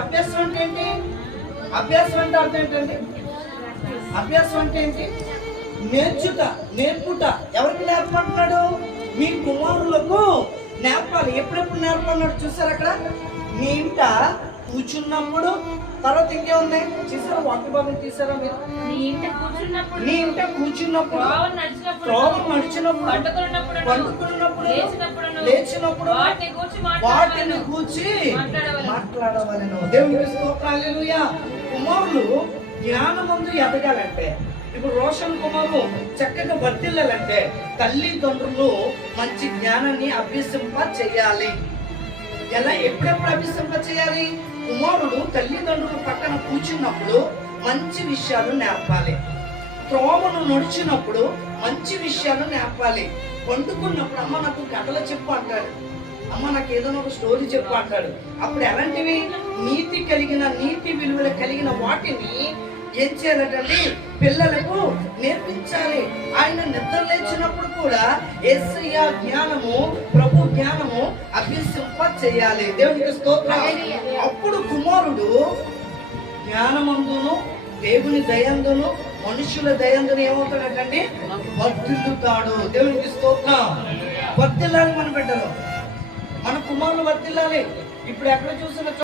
అభ్యాసం అంటే ఏంటి? అభ్యాసం అంటే అర్థం ఏంటండి? అభ్యాసం అంటే ఏంటి? నేర్పుట. ఎవరికి నేర్పమంటున్నాడు? మీ కుమారులకు నేర్పాలి. ఎప్పుడెప్పుడు నేర్పన్నాడు చూసారు అక్కడ? మీ ఇంట కూర్చున్నప్పుడు, తర్వాత ఇంకేముంది చూసారా? వాక్య భాగం తీసారా మీరు? నీ ఇంట కూర్చున్నప్పుడు, త్రోవ నడిచినప్పుడు, పండుకున్నప్పుడు, లేచినప్పుడు వాటిని కూర్చి మాట్లాడవలెను. దేవునికి స్తోత్రం. హల్లెలూయా. కుమారులు జ్ఞానమందు ఎదగాలంటే, ఇప్పుడు రోషన్ కుమారు చక్కగా వర్ధిల్లాలంటే తల్లిదండ్రులు మంచి జ్ఞానాన్ని అభ్యసింప చేయాలి. ఎలా? ఎప్పుడెప్పుడు అభ్యసింప చేయాలి? కుమారుడు తల్లిదండ్రుల పక్కన కూర్చున్నప్పుడు మంచి విషయాలు నేర్పాలి. త్రోవను నడిచినప్పుడు మంచి విషయాలు నేర్పాలి. పండుకున్నప్పుడు అమ్మ నాకు కథలు చెప్పు అంటాడు, అమ్మ నాకు ఏదైనా ఒక స్టోరీ చెప్పు అంటాడు. అప్పుడు ఎలాంటివి? నీతి విలువలు కలిగిన వాటిని ఏం చేయాలంటే పిల్లలకు నేర్పించాలి. ఆయన నిద్ర లేచినప్పుడు కూడా యేసయ్య జ్ఞానము, ప్రభు జ్ఞానము అభ్యసింప చేయాలి. దేవునికి స్తోత్రం. అప్పుడు కుమారుడు జ్ఞానమందును, దేవుని దయందును, మనుషుల దయందును ఏమవుతాడటండి? వర్ధిల్లుతాడు. దేవునికి స్తోత్రం. వర్ధిల్లాలి మన బిడ్డలు, మన కుమారులు వర్ధిల్లాలి. ఇప్పుడు ఎక్కడ చూసిన